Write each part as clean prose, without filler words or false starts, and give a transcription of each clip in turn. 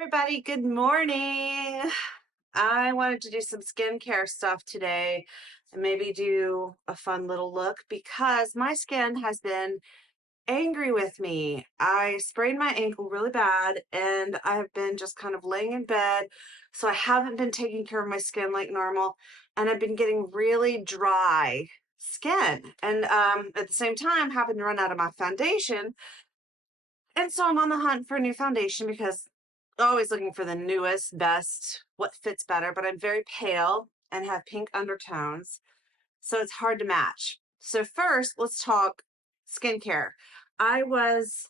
Everybody, good morning. I wanted to do some skincare stuff today and maybe do a fun little look because my skin has been angry with me. I sprained my ankle really bad and I have been just kind of laying in bed. So I haven't been taking care of my skin like normal and I've been getting really dry skin. And at the same time, having to run out of my foundation. And so I'm on the hunt for a new foundation because always looking for the newest, best, what fits better, but I'm very pale and have pink undertones, so it's hard to match. So first, let's talk skincare. I was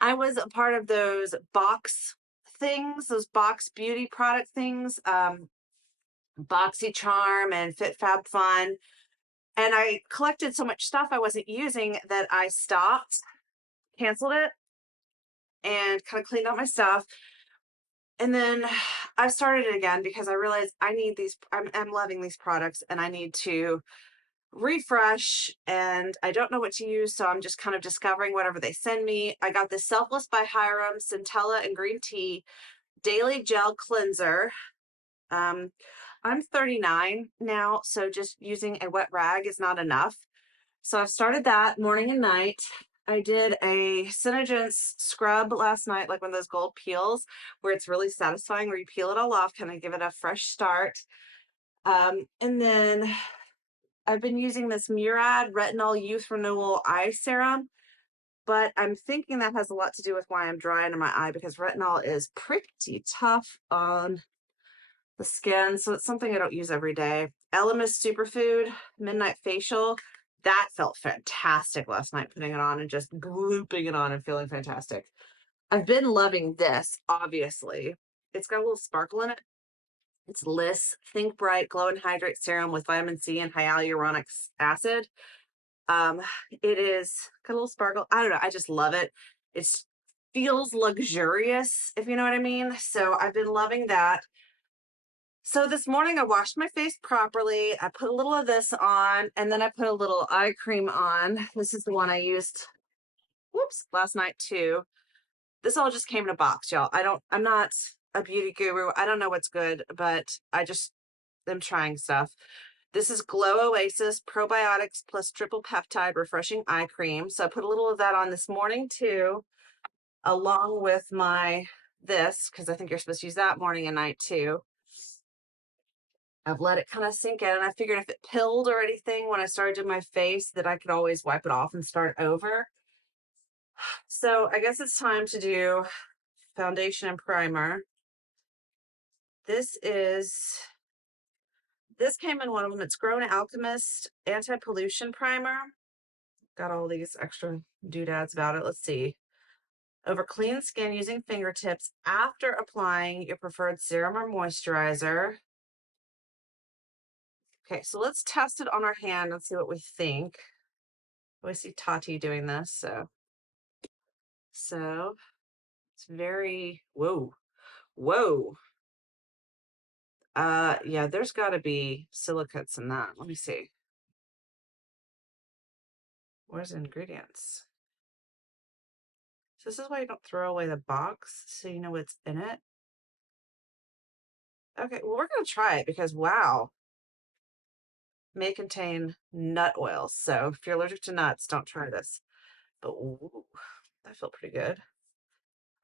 I was a part of those box things, those box beauty product things, BoxyCharm and FitFabFun. And I collected so much stuff I wasn't using that I stopped, canceled it, and kind of cleaned out my stuff. And then I started it again because I realized I need these, I'm loving these products and I need to refresh and I don't know what to use. So I'm just kind of discovering whatever they send me. I got this Selfless by Hyram, Centella and Green Tea Daily Gel Cleanser. Um, I'm 39 now, so just using a wet rag is not enough. So I've started that morning and night. I did a Synergence scrub last night, like one of those gold peels, where it's really satisfying, where you peel it all off, kind of give it a fresh start. And then I've been using this Murad Retinol Youth Renewal Eye Serum, but I'm thinking that has a lot to do with why I'm dry under my eye because retinol is pretty tough on the skin, so it's something I don't use every day. Elemis Superfood Midnight Facial. That felt fantastic last night, putting it on and just glooping it on and feeling fantastic. I've been loving this, obviously. It's got a little sparkle in it. It's Liss Think Bright Glow and Hydrate Serum with vitamin C and hyaluronic acid. It is got a little sparkle. I don't know. I just love it. It feels luxurious, if you know what I mean. So I've been loving that. So this morning I washed my face properly. I put a little of this on and then I put a little eye cream on. This is the one I used, last night too. This all just came in a box, y'all. I'm not a beauty guru. I don't know what's good, but I just am trying stuff. This is Glow Oasis Probiotics plus Triple Peptide Refreshing Eye Cream. So I put a little of that on this morning too, along with this, because I think you're supposed to use that morning and night too. I've let it kind of sink in, and I figured if it pilled or anything when I started doing my face that I could always wipe it off and start over. So I guess it's time to do foundation and primer. This came in one of them. It's Grown Alchemist Anti-Pollution Primer. Got all these extra doodads about it. Let's see. Over clean skin using fingertips after applying your preferred serum or moisturizer. Okay, so let's test it on our hand and see what we think. We see Tati doing this, so it's very, whoa. Yeah, there's got to be silicates in that. Let me see. Where's the ingredients? So this is why you don't throw away the box, so you know what's in it. Okay, well, we're gonna try it because wow, may contain nut oils. So if you're allergic to nuts, don't try this. But ooh, that felt pretty good.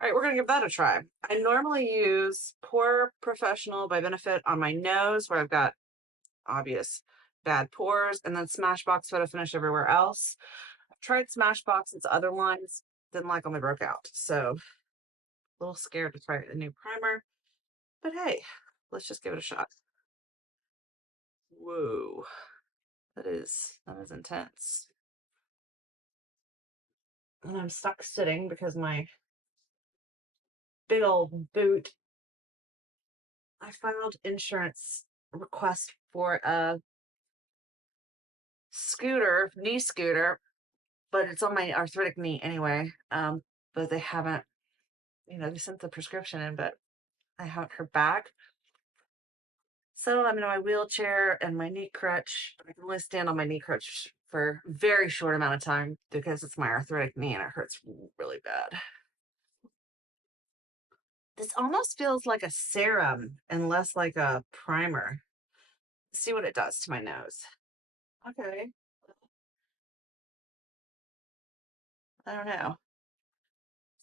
All right, we're gonna give that a try. I normally use Pore Professional by Benefit on my nose where I've got obvious bad pores, and then Smashbox Photo Finish everywhere else. I've tried Smashbox, its other ones, didn't like them, they broke out. So a little scared to try a new primer, but hey, let's just give it a shot. Whoa, that is intense. And I'm stuck sitting because my big old boot. I filed insurance request for a knee scooter, but it's on my arthritic knee anyway. But they haven't, they sent the prescription in, but I haven't heard back. So I'm in my wheelchair and my knee crutch. I can only stand on my knee crutch for a very short amount of time because it's my arthritic knee and it hurts really bad. This almost feels like a serum and less like a primer. Let's see what it does to my nose. Okay. I don't know.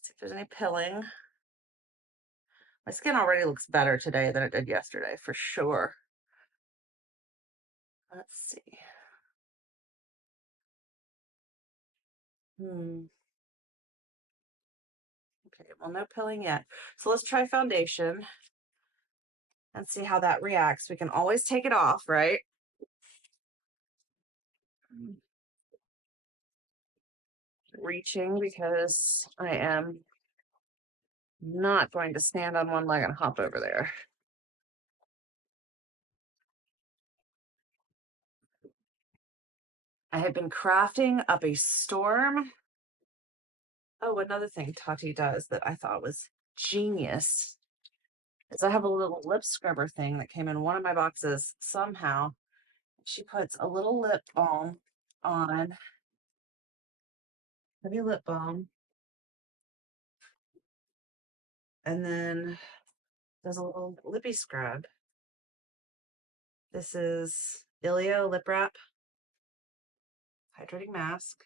See if there's any pilling. My skin already looks better today than it did yesterday, for sure. Let's see. Okay, well, no pilling yet. So let's try foundation and see how that reacts. We can always take it off, right? Reaching because I am not going to stand on one leg and hop over there. I have been crafting up a storm. Oh, another thing Tati does that I thought was genius is I have a little lip scrubber thing that came in one of my boxes somehow. She puts a little lip balm on, heavy lip balm, and then does a little lippy scrub. This is Ilio Lip Wrap Hydrating Mask.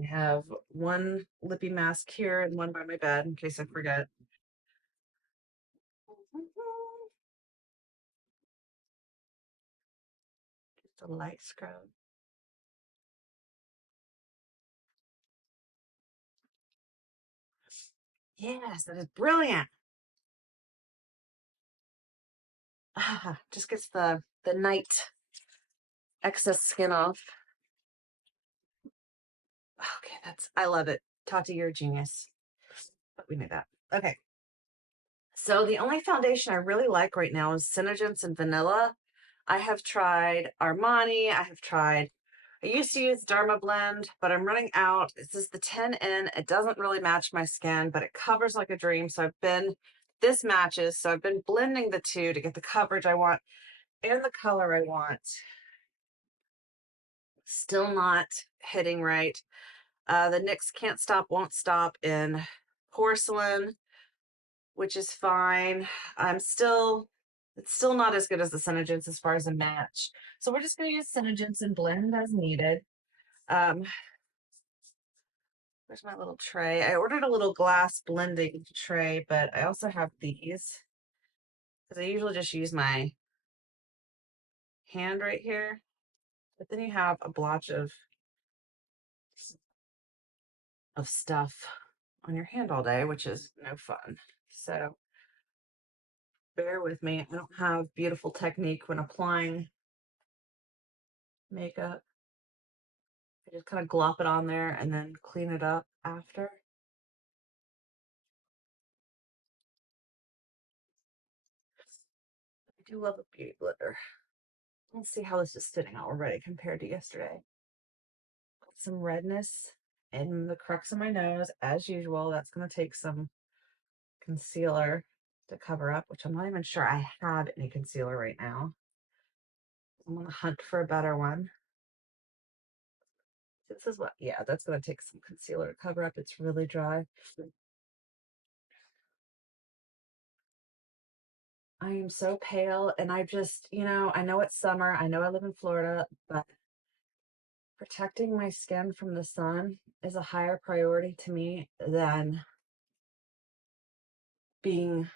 I have one lippy mask here and one by my bed in case I forget. Just a light scrub. Yes, that is brilliant. Just gets the night excess skin off. Okay, I love it. Tati, you're a genius. But we knew that. Okay. So the only foundation I really like right now is Synergence and Vanilla. I have tried Armani. I used to use Derma Blend, but I'm running out. This is the 10N. It doesn't really match my skin, but it covers like a dream. So this matches. So I've been blending the two to get the coverage I want and the color I want. Still not hitting right. The NYX Can't Stop, Won't Stop in Porcelain, which is fine. It's still not as good as the Synergence as far as a match. So we're just going to use Synergence and blend as needed. Where's my little tray? I ordered a little glass blending tray, but I also have these because I usually just use my hand right here. But then you have a blotch of stuff on your hand all day, which is no fun. So bear with me. I don't have beautiful technique when applying makeup. I just kind of glop it on there and then clean it up after. I do love a beauty blender. Let's see how this is sitting already compared to yesterday. Some redness in the crux of my nose, as usual. That's going to take some concealer to cover up, which I'm not even sure I have any concealer right now. I'm going to hunt for a better one. This is what, yeah, that's going to take some concealer to cover up. It's really dry. I am so pale, and I just, I know it's summer. I know I live in Florida, but protecting my skin from the sun is a higher priority to me than being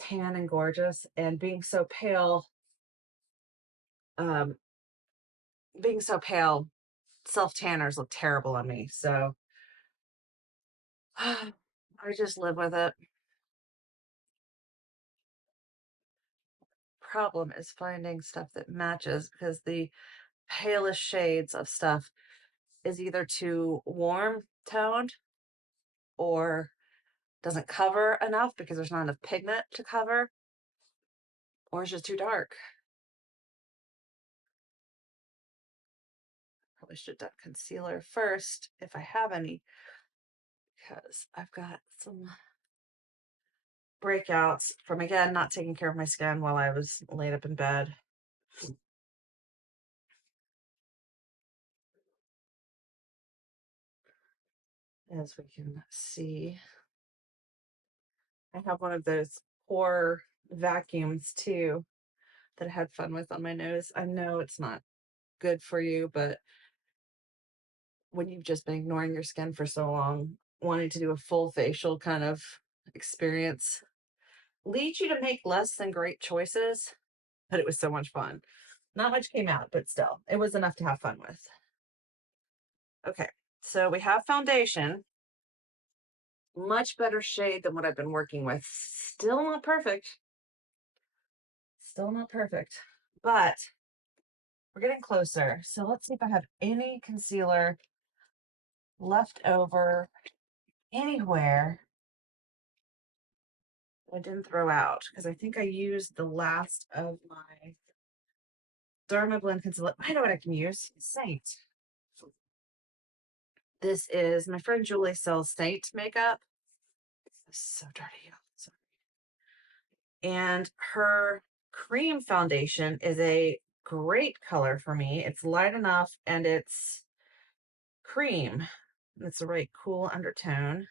tan and gorgeous. And um, being so pale, self tanners look terrible on me. So I just live with it. Problem is finding stuff that matches because the palest shades of stuff is either too warm toned or doesn't cover enough because there's not enough pigment to cover, or it's just too dark. Probably should have done concealer first if I have any, because I've got some breakouts from, again, not taking care of my skin while I was laid up in bed. as we can see. I have one of those pore vacuums too that I had fun with on my nose. I know it's not good for you, but when you've just been ignoring your skin for so long, wanting to do a full facial kind of experience leads you to make less than great choices, but it was so much fun. Not much came out, but still, it was enough to have fun with. Okay, so we have foundation. Much better shade than what I've been working with. Still not perfect. Still not perfect, but we're getting closer. So let's see if I have any concealer left over anywhere I didn't throw out, because I think I used the last of my Dermablend concealer. I know what I can use. Saint. This is my friend Julie sells Saint makeup. This is so dirty. Sorry. And her cream foundation is a great color for me. It's light enough and it's cream. It's a really cool undertone.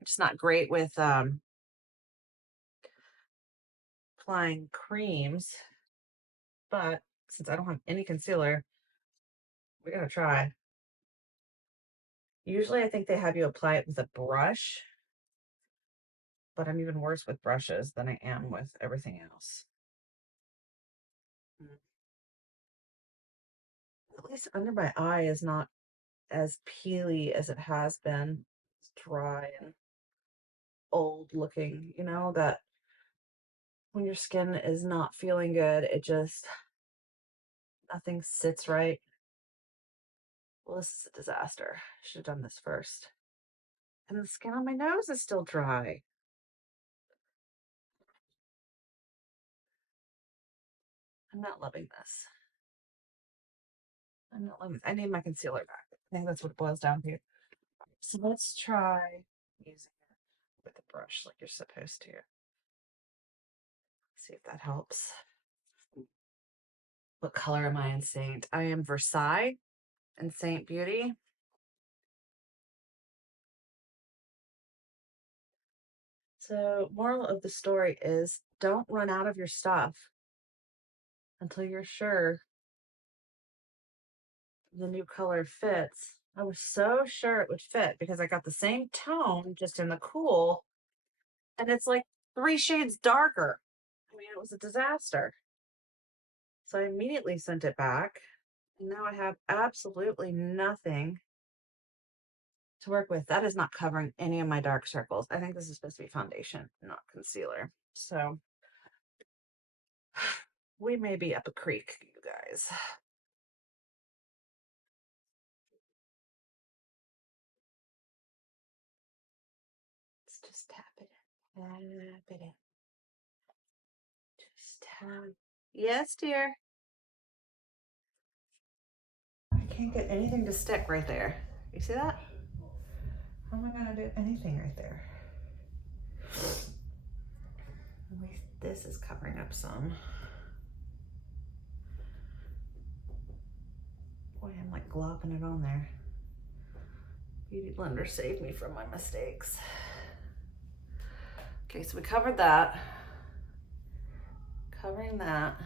It's not great with applying creams, but since I don't have any concealer, we gotta try. Usually I think they have you apply it with a brush, but I'm even worse with brushes than I am with everything else. At least under my eye is not as peely as it has been. It's dry and old looking, you know, that when your skin is not feeling good, it just, nothing sits right. Well, this is a disaster. I should have done this first. And the skin on my nose is still dry. I'm not loving this. I'm not loving this. I need my concealer back. I think that's what it boils down to. So let's try using it with a brush like you're supposed to. See if that helps. What color am I in Saint? I am Versailles in Saint Beauty. So moral of the story is don't run out of your stuff until you're sure the new color fits. I was so sure it would fit because I got the same tone just in the cool, and it's like 3 shades darker. I mean, it was a disaster. So I immediately sent it back, and now I have absolutely nothing to work with. That is not covering any of my dark circles. I think this is supposed to be foundation, not concealer. So we may be up a creek, you guys. Let's just tap it in. Tap it in. Just tap. Yes, dear. I can't get anything to stick right there. You see that? How am I gonna do anything right there? At least this is covering up some. Boy, I'm like glopping it on there. Beauty blender saved me from my mistakes. Okay, so we covered that. Covering that.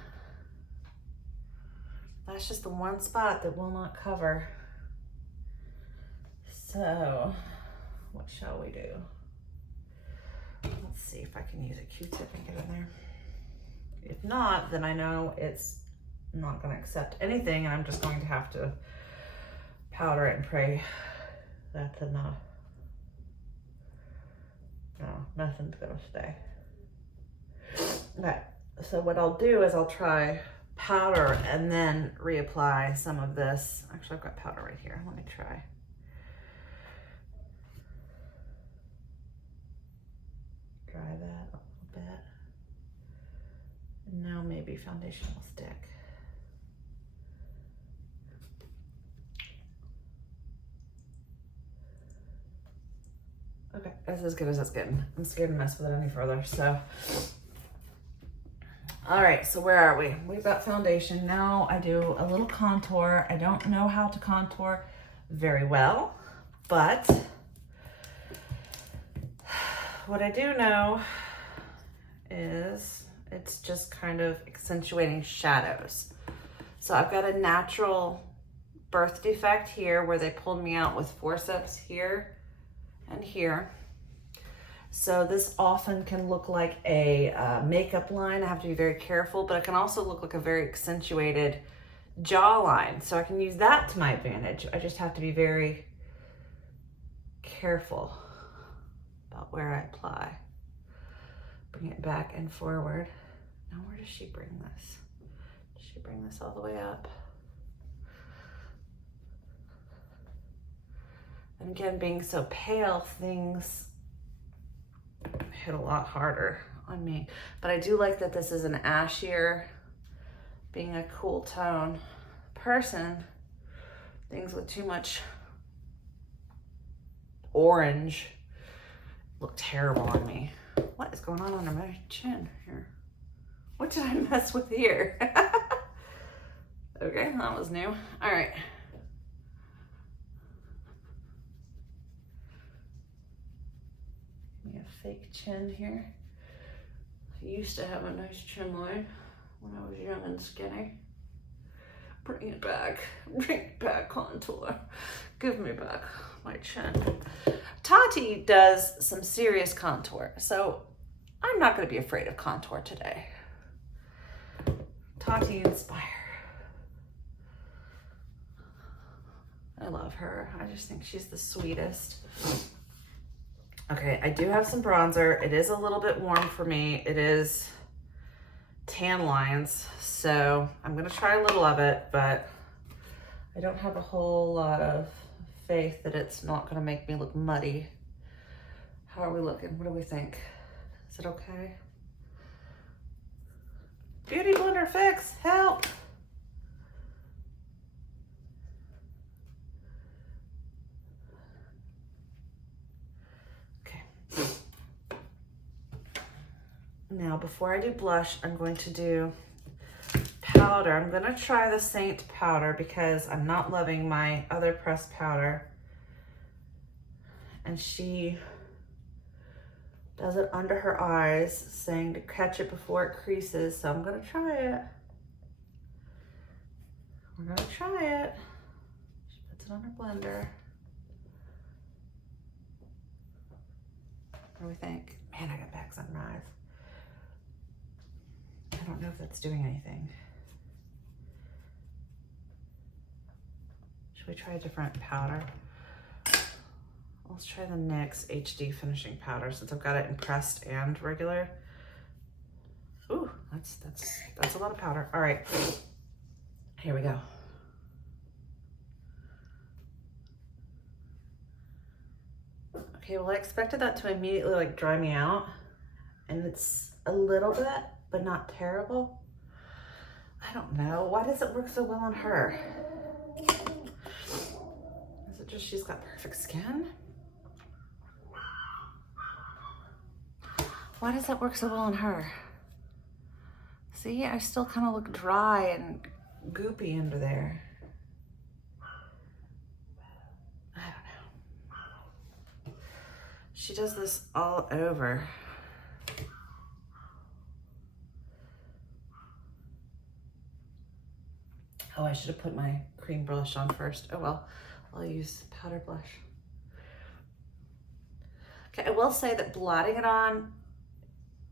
That's just the one spot that will not cover. So, what shall we do? Let's see if I can use a Q-tip and get in there. If not, then I know it's not going to accept anything, and I'm just going to have to powder it and pray that's enough. No, nothing's going to stay. Okay, so what I'll do is I'll try powder and then reapply some of this. Actually, I've got powder right here. Let me try. Dry that a little bit. And now maybe foundation will stick. Okay, that's as good as it's getting. I'm scared to mess with it any further, so. All right, so where are we? We've got foundation. Now I do a little contour. I don't know how to contour very well, but what I do know is it's just kind of accentuating shadows. So I've got a natural birth defect here where they pulled me out with forceps here and here. So this often can look like a makeup line. I have to be very careful, but it can also look like a very accentuated jawline. So I can use that to my advantage. I just have to be very careful about where I apply. Bring it back and forward. Now where does she bring this? Does she bring this all the way up? And again, being so pale, things hit a lot harder on me. But I do like that this is an ashier, being a cool tone person. Things with too much orange look terrible on me. What is going on under my chin here? What did I mess with here? Okay, that was new. All right. Give me a fake chin here. I used to have a nice chin line when I was young and skinny. Bring it back, contour. Give me back my chin. Tati does some serious contour, so I'm not going to be afraid of contour today. Tati Inspire. I love her. I just think she's the sweetest. Okay, I do have some bronzer. It is a little bit warm for me. It is tan lines, so I'm gonna try a little of it, but I don't have a whole lot of faith that it's not gonna make me look muddy. How are we looking? What do we think? Is it okay? Beauty blender fix, help! Okay. Now, before I do blush, I'm going to do powder. I'm gonna try the Saint powder because I'm not loving my other pressed powder. And she does it under her eyes, saying to catch it before it creases. So I'm gonna try it. We're gonna try it. She puts it on her blender. What do we think? Man, I got bags under my eyes. I don't know if that's doing anything. Should we try a different powder? Let's try the NYX HD finishing powder since I've got it in pressed and regular. Ooh, that's a lot of powder. All right, here we go. Okay, well, I expected that to immediately like dry me out, and it's a little bit, but not terrible. I don't know. Why does it work so well on her? Is it just she's got perfect skin? Why does that work so well on her? See, I still kind of look dry and goopy under there. I don't know. She does this all over. Oh, I should have put my cream blush on first. Oh well, I'll use powder blush. Okay, I will say that blotting it on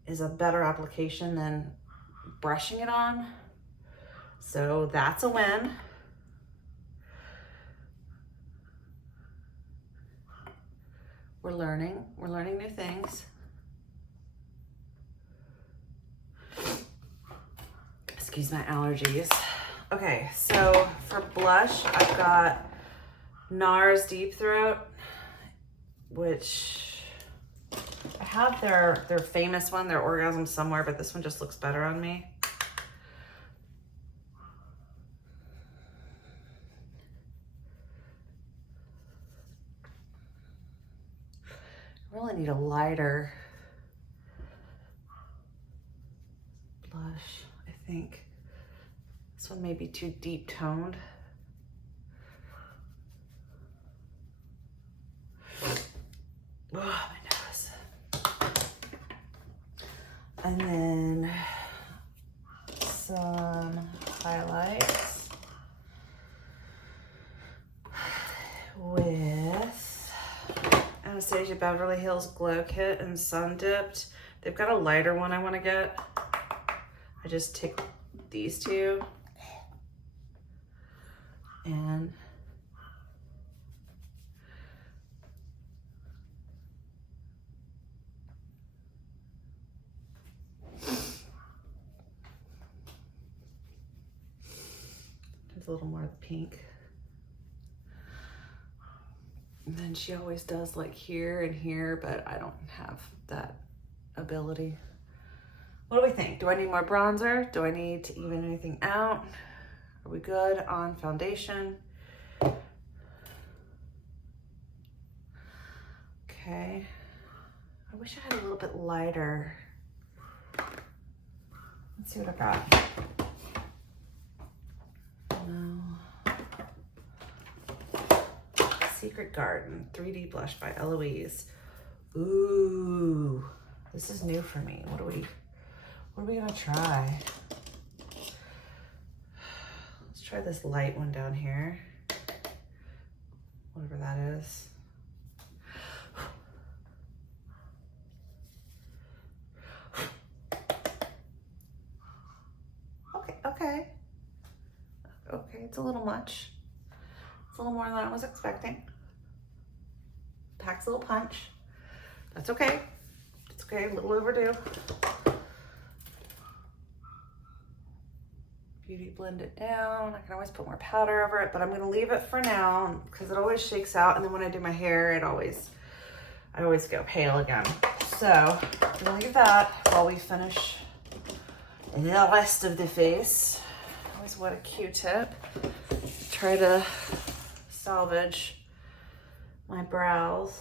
is a better application than brushing it on. So that's a win. We're learning new things. Excuse my allergies. Okay, so for blush, I've got NARS Deep Throat, which I have their famous one, their Orgasm somewhere, but this one just looks better on me. I really need a lighter blush, I think. This one may be too deep toned. Oh, my nose. And then some highlights with Anastasia Beverly Hills Glow Kit and Sun Dipped. They've got a lighter one I want to get. I just take these two and there's a little more of the pink. And then she always does like here and here, but I don't have that ability. What do we think? Do I need more bronzer? Do I need to even anything out? Are we good on foundation? Okay. I wish I had a little bit lighter. Let's see what I got. No. Secret Garden 3D blush by Eloise. Ooh, this is new for me. What are we gonna try? Let's try this light one down here. Whatever that is. Okay, it's a little much. It's a little more than I was expecting. Packs a little punch. That's okay. It's okay, a little overdue. Beauty blend it down. I can always put more powder over it, but I'm gonna leave it for now because it always shakes out, and then when I do my hair, I always go pale again. So I'm gonna leave that while we finish the rest of the face. I always wet a Q-tip. Try to salvage my brows,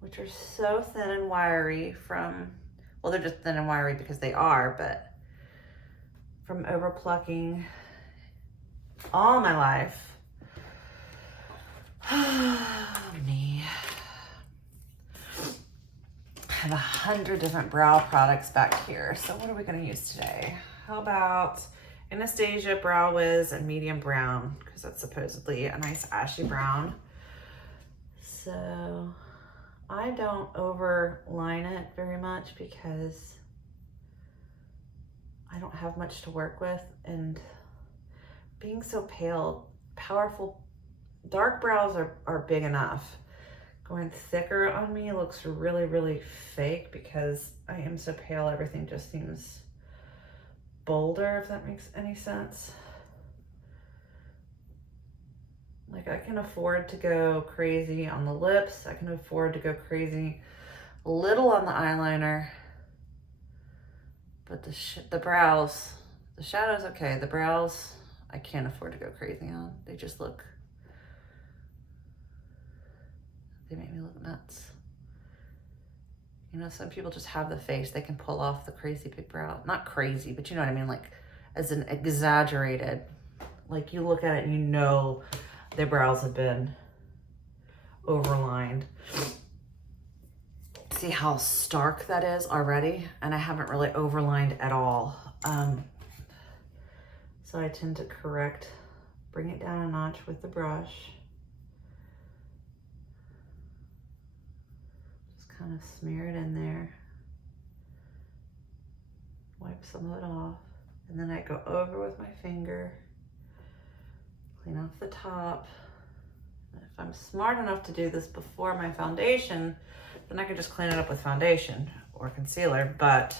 which are so thin and wiry from, well, they're just thin and wiry because they are, but from over plucking all my life. Me. I have 100 different brow products back here. So what are we gonna use today? How about Anastasia Brow Wiz and medium brown, because that's supposedly a nice ashy brown. So I don't overline it very much because I don't have much to work with, and being so pale, powerful, dark brows are big enough. Going thicker on me looks really, really fake because I am so pale, everything just seems bolder, if that makes any sense. Like, I can afford to go crazy on the lips. I can afford to go crazy a little on the eyeliner. But the brows, the shadow's okay. The brows, I can't afford to go crazy on. They just look, they make me look nuts. You know, some people just have the face. They can pull off the crazy big brow. Not crazy, but you know what I mean? Like, as an exaggerated, like you look at it and you know their brows have been overlined. See how stark that is already? And I haven't really overlined at all. So I tend to correct, bring it down a notch with the brush. Just kind of smear it in there. Wipe some of it off. And then I go over with my finger, clean off the top. And if I'm smart enough to do this before my foundation, then I can just clean it up with foundation or concealer, but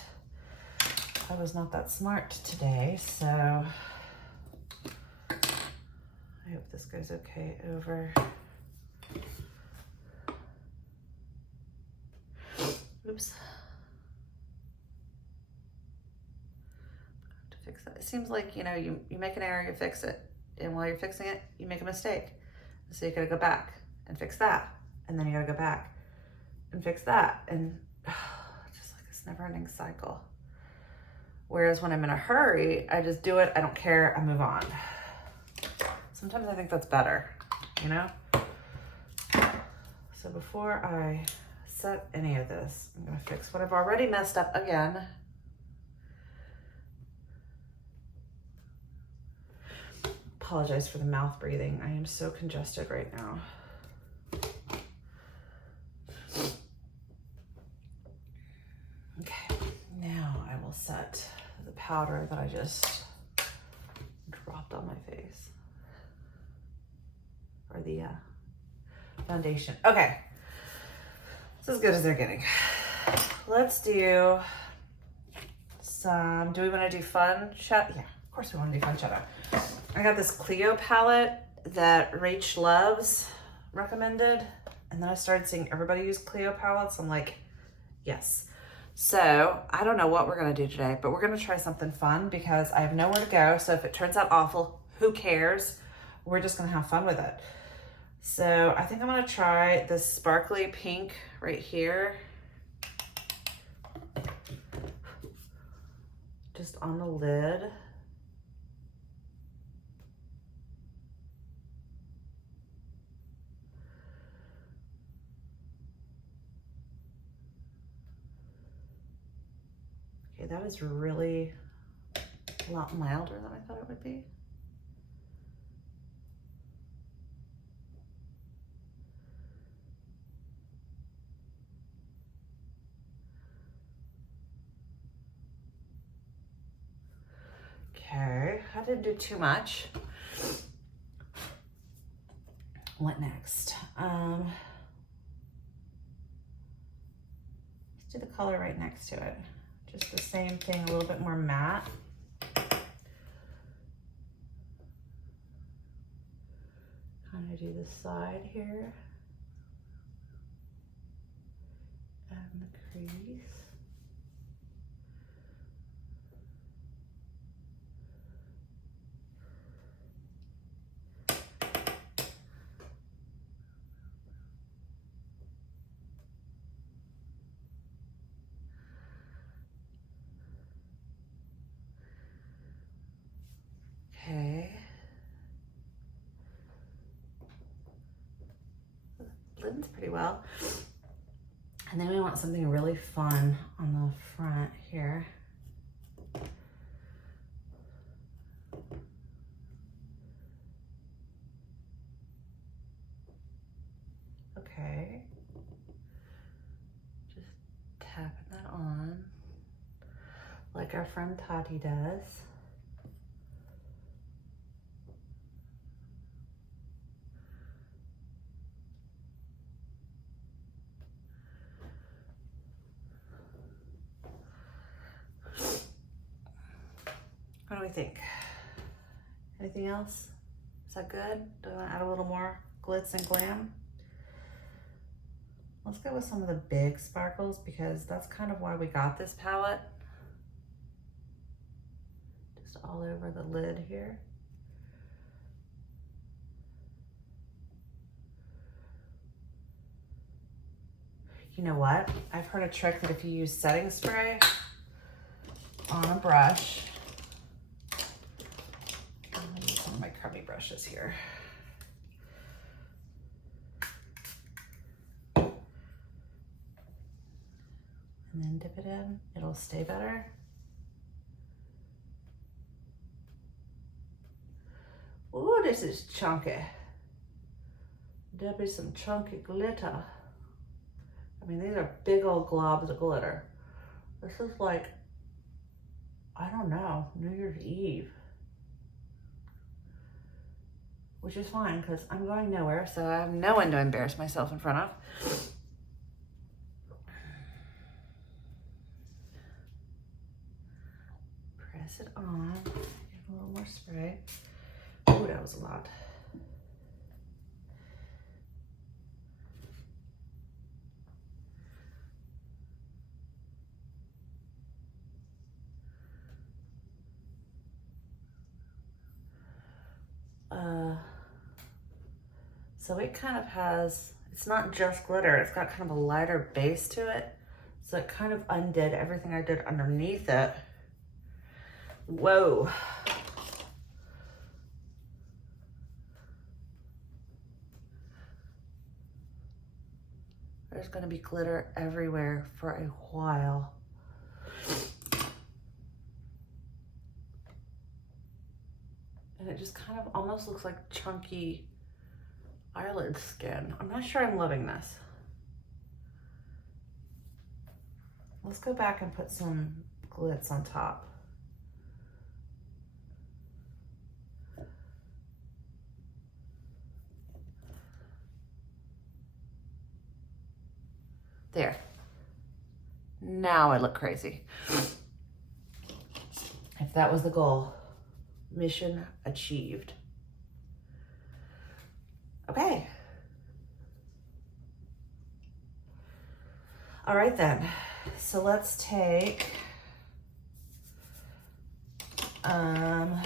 I was not that smart today, so I hope this goes okay over. Oops. To fix that. It seems like, you know, you make an error, you fix it, and while you're fixing it, you make a mistake. So you gotta go back and fix that, and then you gotta go back and fix that, and just like this never-ending cycle. Whereas when I'm in a hurry, I just do it, I don't care, I move on. Sometimes I think that's better, you know? So before I set any of this, I'm gonna fix what I've already messed up again. apologize for the mouth breathing. I am so congested right now. Okay, now I will set the powder that I just dropped on my face. Or the foundation. Okay, it's as good as they're getting. Let's do some, do we want to do fun shadow? Yeah, of course we want to do fun shadow. I got this Clio palette that Rach Loves recommended. And then I started seeing everybody use Clio palettes. I'm like, yes. So I don't know what we're going to do today, but we're going to try something fun because I have nowhere to go. So if it turns out awful, who cares? We're just going to have fun with it. So I think I'm going to try this sparkly pink right here. Just on the lid. Okay, that is really a lot milder than I thought it would be. Okay, I didn't do too much. What next? Let's do the color right next to it. Just the same thing, a little bit more matte. Kind of do the side here. And the crease. Okay. Blends pretty well. And then we want something really fun on the front here. Okay. Just tapping that on like our friend Tati does. What do we think? Anything else? Is that good? Do I want to add a little more glitz and glam? Let's go with some of the big sparkles because that's kind of why we got this palette. Just all over the lid here. You know what? I've heard a trick that if you use setting spray on a brush, I'm gonna use some of my crummy brushes here. And then dip it in, it'll stay better. Ooh, this is chunky. There'll be some chunky glitter. I mean, these are big old globs of glitter. This is like, I don't know, New Year's Eve. Which is fine because I'm going nowhere, so I have no one to embarrass myself in front of. Press it on, give it a little more spray. Ooh, that was a lot. So it kind of has, it's not just glitter, it's got kind of a lighter base to it. So it kind of undid everything I did underneath it. Whoa. There's gonna be glitter everywhere for a while. And it just kind of almost almost looks like chunky eyelid skin. I'm not sure I'm loving this. Let's go back and put some glitz on top. There. Now I look crazy. If that was the goal, mission achieved. Okay. All right then. So let's take, I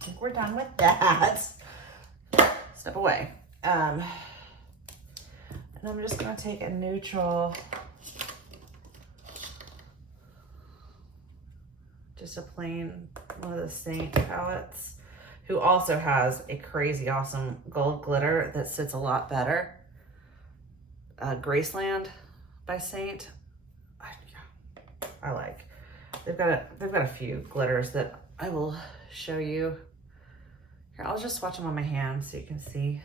think we're done with that. Step away. And I'm just gonna take a neutral, just a plain one of the Saint palettes, who also has a crazy awesome gold glitter that sits a lot better. Graceland by Saint. I like. They've got a few glitters that I will show you. Here, I'll just swatch them on my hand so you can see.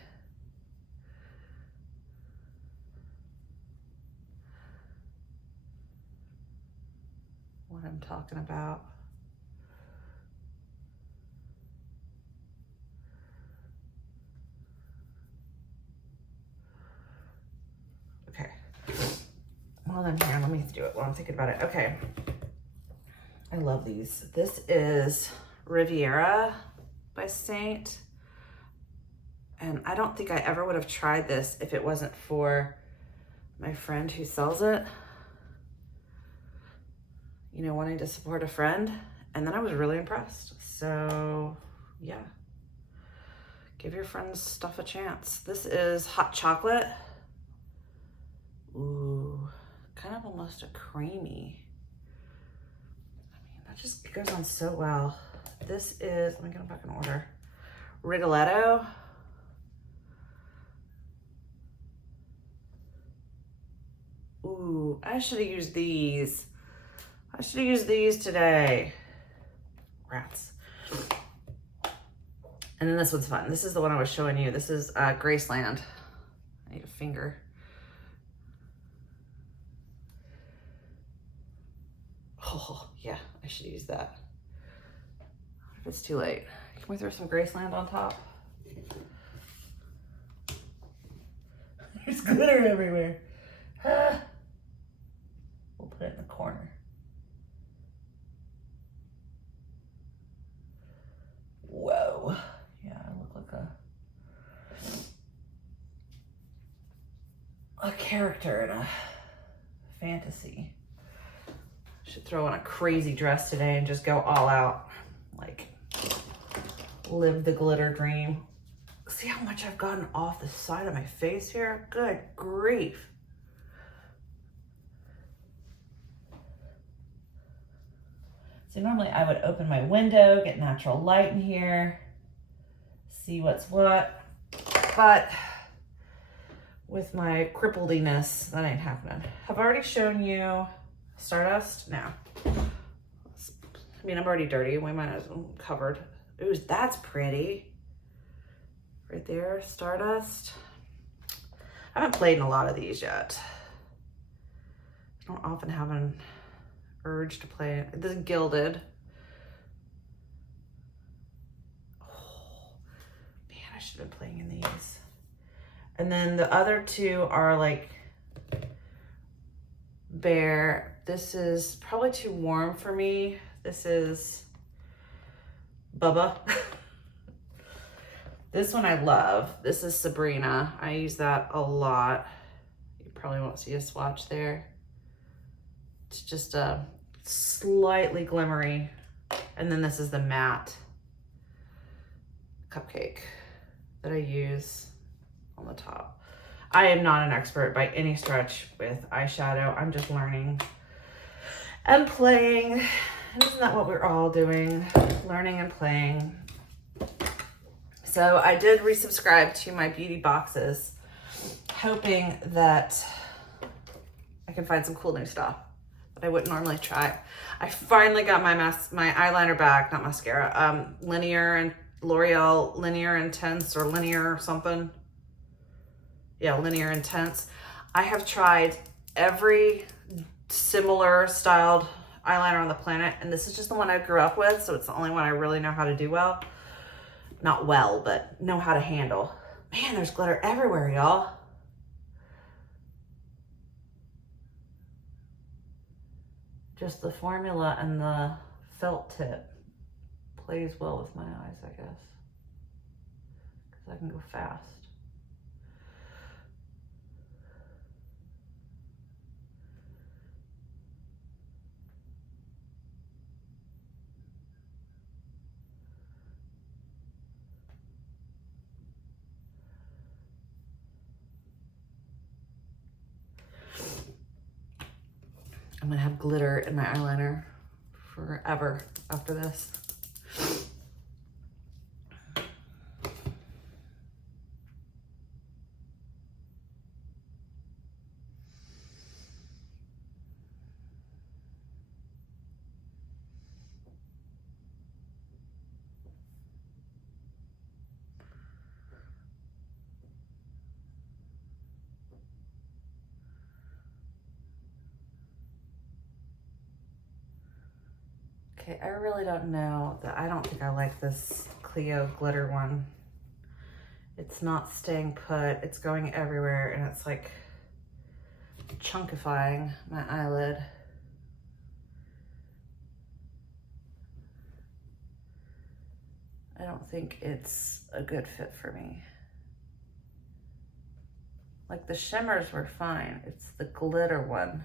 What I'm talking about. Okay. Well then here, let me do it while I'm thinking about it. Okay. I love these. This is Riviera by Saint. And I don't think I ever would have tried this if it wasn't for my friend who sells it. You know, wanting to support a friend. And then I was really impressed. So yeah, give your friend's stuff a chance. This is hot chocolate. Ooh, kind of almost a creamy. I mean, that just goes on so well. This is, let me get them back in order. Rigoletto. Ooh, I should have used these. I should have used these today. Rats. And then this one's fun. This is the one I was showing you. This is Graceland. I need a finger. Oh, yeah, I should use that. What if it's too late? Can we throw some Graceland on top? There's glitter everywhere. We'll put it in the corner. Whoa. Yeah, I look like a character in a fantasy. Should throw on a crazy dress today and just go all out. Like, live the glitter dream. See how much I've gotten off the side of my face here? Good grief. So normally I would open my window, get natural light in here, see what's what, but with my cripplediness, that ain't happening. I've already shown you Stardust. No. I mean, I'm already dirty. We might as well covered. Ooh, that's pretty. Right there, Stardust. I haven't played in a lot of these yet. I don't often have an urge to play it. This is Gilded. Oh, man, I should have been playing in these. And then the other two are like Bare. This is probably too warm for me. This is Bubba. This one I love. This is Sabrina. I use that a lot. You probably won't see a swatch there. It's just a slightly glimmery. And then this is the matte cupcake that I use on the top. I am not an expert by any stretch with eyeshadow. I'm just learning and playing. And isn't that what we're all doing? Learning and playing. So I did resubscribe to my beauty boxes, hoping that I can find some cool new stuff that I wouldn't normally try. I finally got my eyeliner back, not mascara, linear and L'Oreal Linear Intense or Linear something. Yeah, Linear Intense. I have tried every similar styled eyeliner on the planet, and this is just the one I grew up with, so it's the only one I really know how to do well. Not well, but know how to handle. Man, there's glitter everywhere, y'all. Just the formula and the felt tip plays well with my eyes, I guess, because I can go fast. I'm gonna have glitter in my eyeliner forever after this. Okay, I really don't know that. I don't think I like this Clio glitter one. It's not staying put, it's going everywhere, and it's like chunkifying my eyelid. I don't think it's a good fit for me. Like the shimmers were fine, it's the glitter one.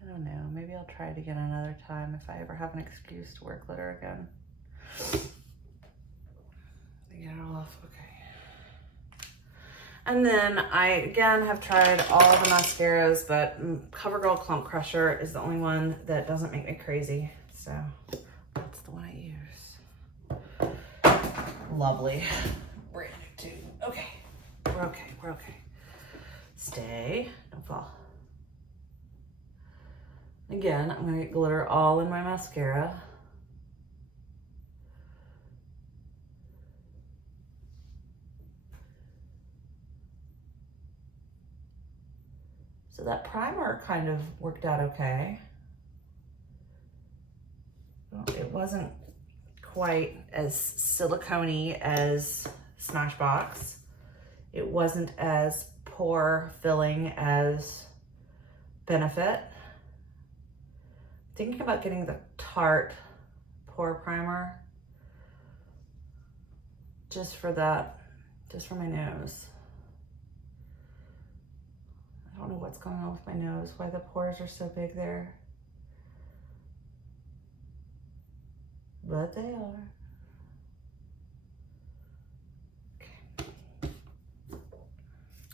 I don't know, maybe I'll try it again another time if I ever have an excuse to wear glitter again. Get it all off, okay. And then I, again, have tried all the mascaras, but CoverGirl Clump Crusher is the only one that doesn't make me crazy. So that's the one I use. Lovely. Brand new too. Okay, we're okay, we're okay. Stay, don't fall. Again, I'm gonna get glitter all in my mascara. So that primer kind of worked out okay. It wasn't quite as silicone-y as Smashbox. It wasn't as pore filling as Benefit. Thinking about getting the Tarte pore primer just for that, just for my nose. I don't know what's going on with my nose, why the pores are so big there. But they are. Okay.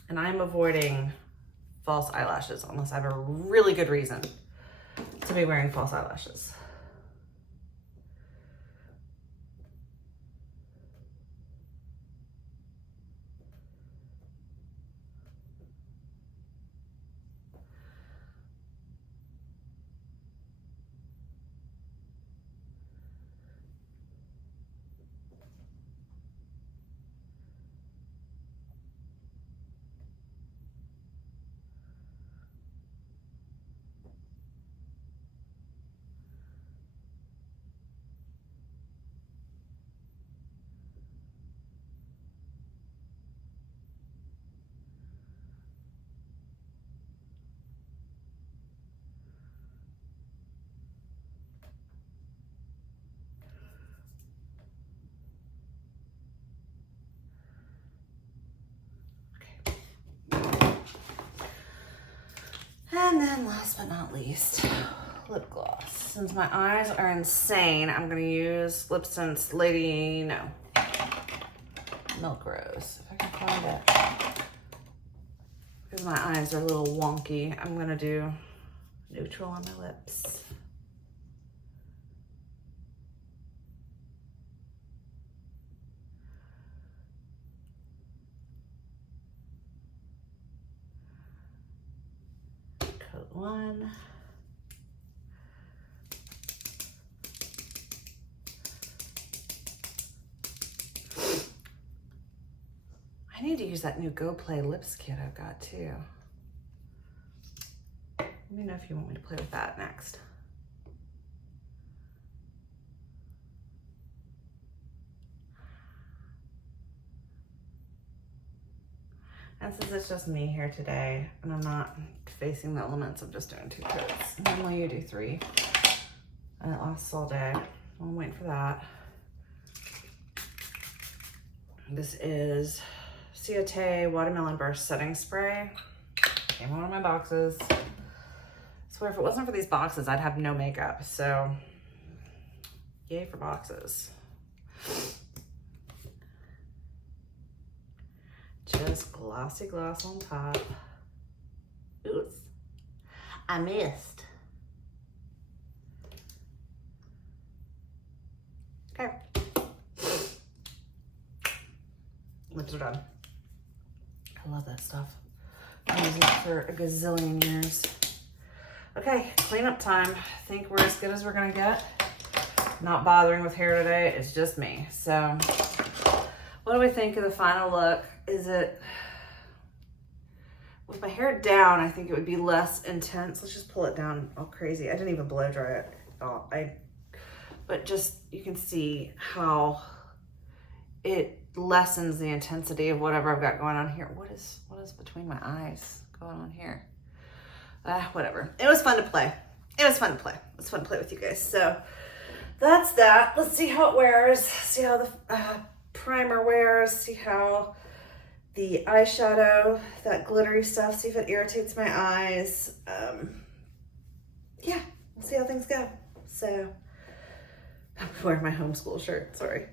And I'm avoiding false eyelashes unless I have a really good reason to be wearing false eyelashes. And then last but not least, lip gloss. Since my eyes are insane, I'm gonna use Lipson's Milk Rose, if I can find it. Because my eyes are a little wonky, I'm gonna do neutral on my lips. one. I need to use that new Go Play Lips kit I've got too. Let me know if you want me to play with that next. And since it's just me here today and I'm not facing the elements, I'm just doing 2 coats. Normally you do 3 and it lasts all day. I'm waiting for that. This is Ciate Watermelon Burst Setting Spray. Came in one of my boxes. I swear if it wasn't for these boxes, I'd have no makeup. So yay for boxes. Just glossy gloss on top. Oops, I missed. Okay. Lips are done. I love that stuff. I've used it for a gazillion years. Okay, cleanup time. I think we're as good as we're gonna get. Not bothering with hair today, it's just me. So, what do we think of the final look? Is it, with my hair down, I think it would be less intense. Let's just pull it down all crazy. I didn't even blow dry it at all. But just, you can see how it lessens the intensity of whatever I've got going on here. What is between my eyes going on here? Whatever. It was fun to play. It was fun to play. It was fun to play with you guys. So that's that. Let's see how it wears. See how the primer wears. See how the eyeshadow, that glittery stuff, see if it irritates my eyes. Yeah, we'll see how things go. So I'm wearing my homeschool shirt, sorry.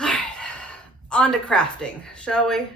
All right, on to crafting, shall we?